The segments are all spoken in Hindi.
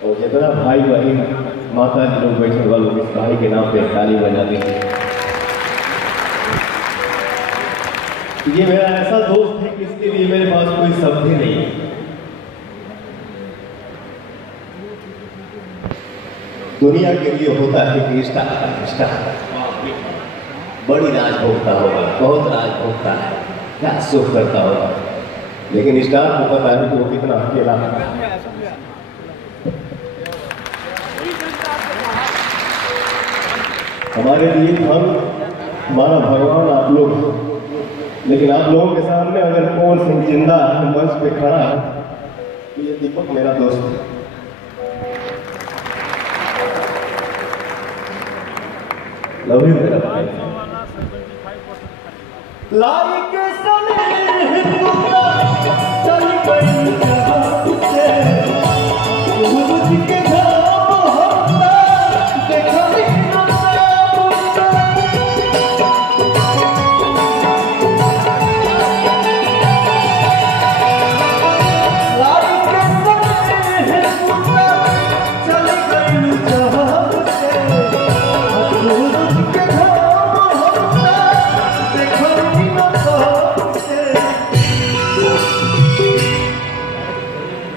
और जितना भाई बहन माता जी लोग बैठे वालों इस भाई के नाम पे ताली बजा देंगे। ये मेरा ऐसा दोस्त है कि इसके लिए मेरे पास कोई शब्द ही नहीं है। दुनिया के लिए होता है कि रिश्ता बड़ी राज भोगता होगा, बहुत राज भोगता है, क्या सुख करता होगा, लेकिन स्टार को पता है कि वो कितना अकेला है। हमारे लिए हम हमारा भगवान आप लोग, लेकिन आप लोगों के सामने अगर कौन सिंह जिंदा है मंच पे खड़ा है तो ये दीपक मेरा दोस्त है। लव यू मेरा भाई। लाइक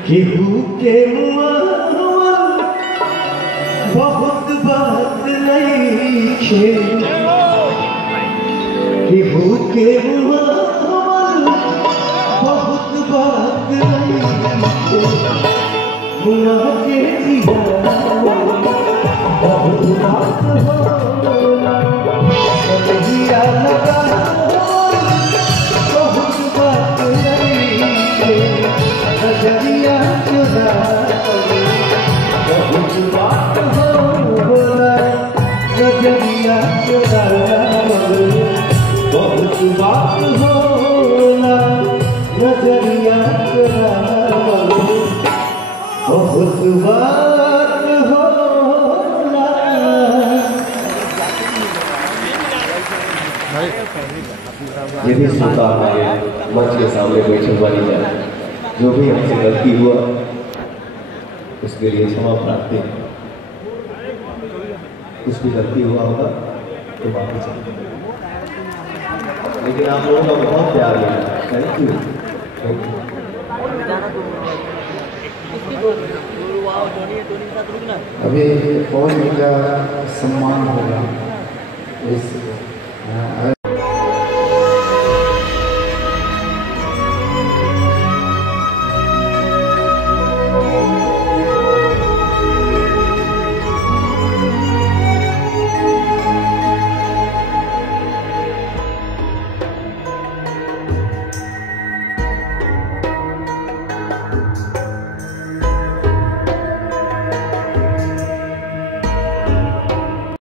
केहू के बहुत बात नहीं खे, केहू के बहुत बात नहीं हुआ के जिया बहुत बात हो लगा बहुत बात नहीं नजरिया चुरा बहुत बात होला नजरिया चुरा बहुत बात होला नजरिया चुरा बहुत बात होला। ये भी श्रोता हमारे मंच के सामने बैठे वाली जाए, जो भी हमसे गलती हुआ उसके लिए क्षमा प्रार्थी है। कुछ भी गलती हुआ होगा तो माफी चाहिए, लेकिन आप लोगों का बहुत प्यार है। Thank you. अभी फौज का सम्मान होगा।